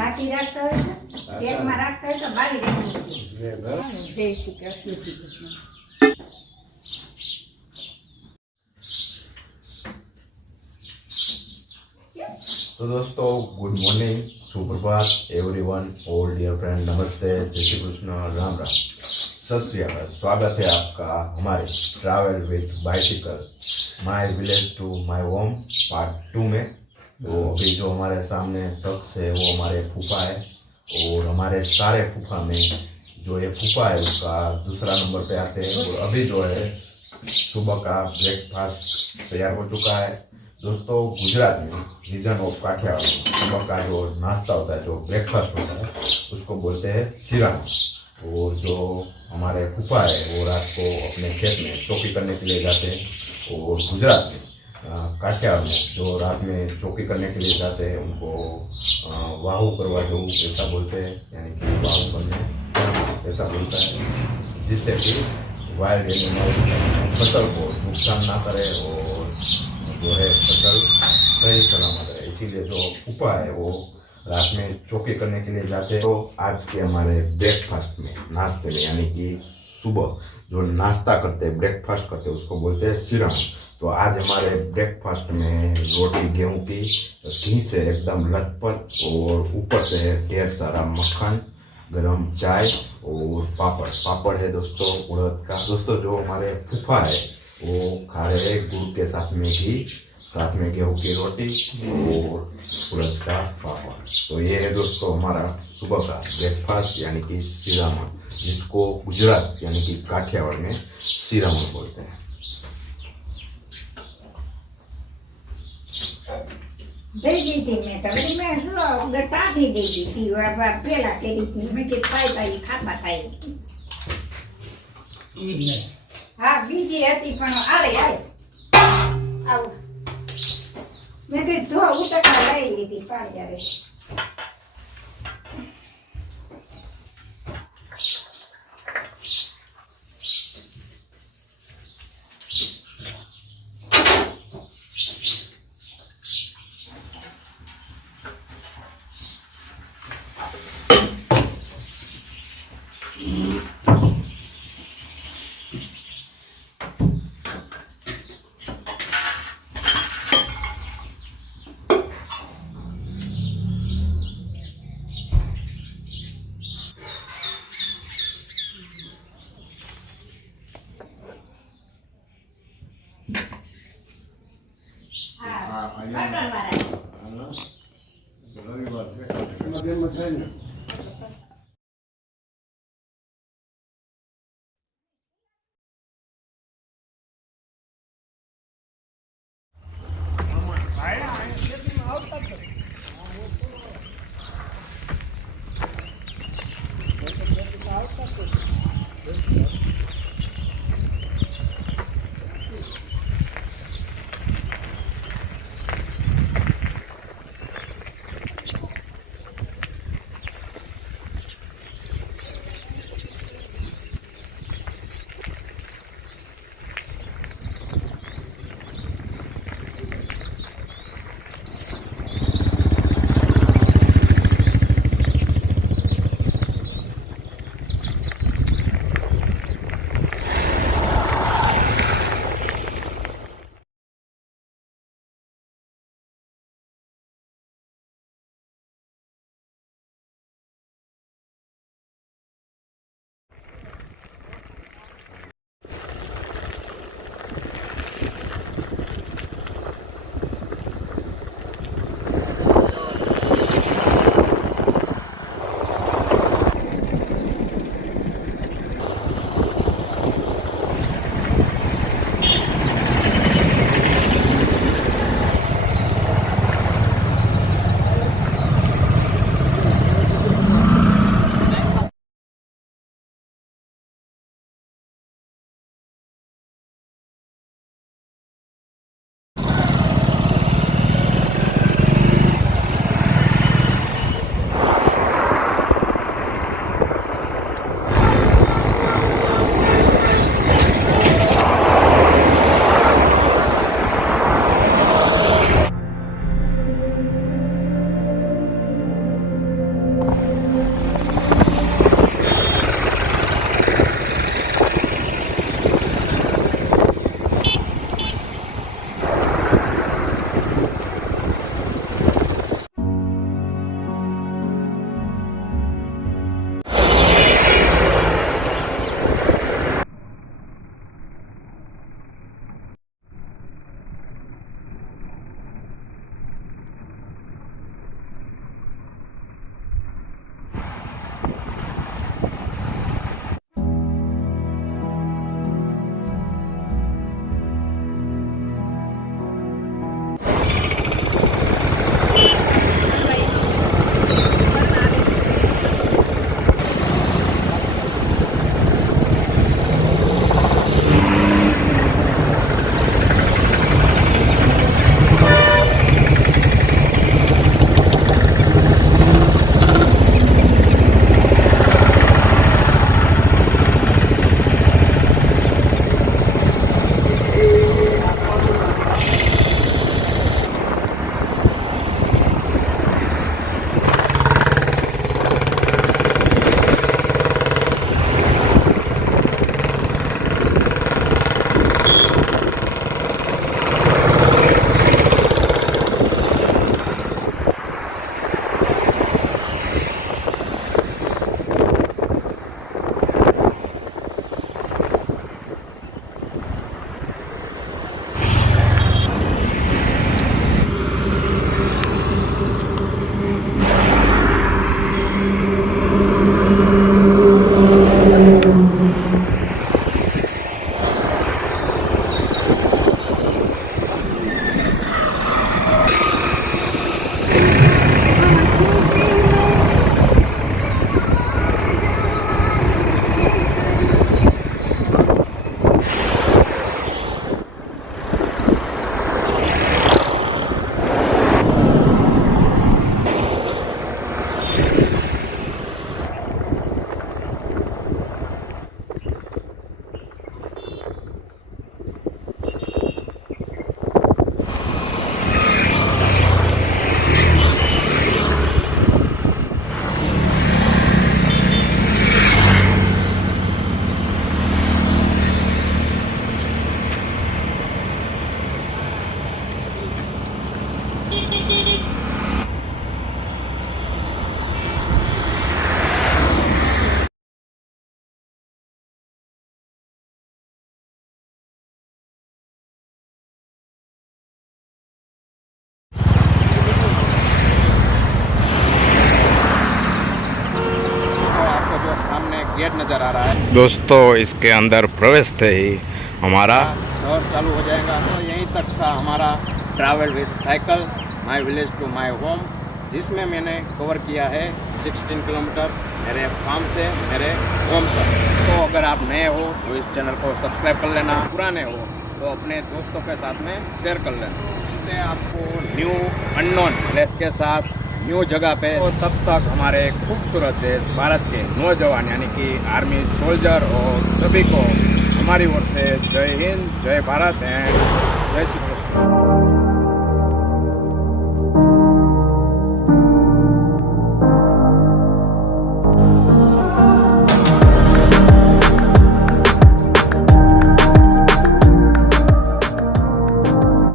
घाटी રાખતા હોય તો પેટમાં રાખતા હોય તો બાળી રાખવું. જય શ્રી કૃષ્ણ. શ્રી કૃષ્ણ. तो दोस्तों गुड मॉर्निंग, सुप्रभात एवरीवन, ऑल डियर फ्रेंड, नमस्ते, जय श्री कृष्ण, राम राम, सत श्री अकाल। स्वागत है आपका हमारे travel with bicycle my village to my home part 2 में। तो अभी जो हमारे सामने शख्स है वो हमारे फूफा है, और हमारे सारे फूफा में जो ये फूफा है उसका दूसरा नंबर पे आते हैं। और अभी जो है सुबह का ब्रेकफास्ट तैयार हो चुका है। दोस्तों गुजरात में रीजन ऑफ काठियावाड़ सुबह का जो नाश्ता होता है, जो ब्रेकफास्ट होता है, उसको बोलते हैं सिराना। और जो हमारे फूफा है वो रात को अपने खेत में चौकी करने के लिए जाते हैं। और गुजरात में काठियावाड़ में जो रात में चौकी करने के लिए जाते हैं उनको वाहू करवा जो ऐसा बोलते हैं, यानी कि वाहू करने ऐसा बोलता है, जिससे कि वाइल्ड एनिमल फसल को नुकसान ना करे और जो है फसल सही सलामत रहे। इसीलिए जो फूफा है वो रात में चौकी करने के लिए जाते हैं। तो आज के हमारे ब्रेकफास्ट में, नाश्ते में, यानी कि सुबह जो नाश्ता करते हैं, ब्रेकफास्ट करते हैं, उसको बोलते हैं सिराना। तो आज हमारे ब्रेकफास्ट में रोटी गेहूं की घी से एकदम लथपथ, और ऊपर से ढेर सारा मक्खन, गरम चाय और पापड़ है दोस्तों, उड़द का। दोस्तों जो हमारे फूफा है वो खा रहे हैं गुड़ के साथ में घी, साथ में गेहूं की रोटी और उड़द का पापड़। तो ये है दोस्तों हमारा सुबह का ब्रेकफास्ट, यानी कि सिरामण, जिसको गुजरात यानी कि काठियावाड़ में सिरामण बोलते हैं। દઈ દીધી મેં તો વળી મેં શું કાઢી દઈ દીધી પેલા કરી હતી મેં કે ખાઈ ખાતા ખાઈ હા બીજી હતી પણ આરે આવું મેં કે ધો ઉટકા લઈ લીધી પાણી આવે गेट नज़र आ रहा है। दोस्तों इसके अंदर प्रवेश थे ही हमारा शहर चालू हो जाएगा। तो यहीं तक था हमारा travel with cycle my village to my home, जिसमें मैंने कवर किया है 16 किलोमीटर मेरे फार्म से मेरे होम तक। तो अगर आप नए हो तो इस चैनल को सब्सक्राइब कर लेना, पुराने हो तो अपने दोस्तों के साथ में शेयर कर लेना। मिलते हैं आपको न्यू अननोन प्लेस के साथ, न्यू जगह पे। तो तब तक हमारे खूबसूरत देश भारत के नौजवान यानी कि आर्मी सोल्जर और सभी को हमारी ओर से जय हिंद, जय भारत एंड जय श्री कृष्ण।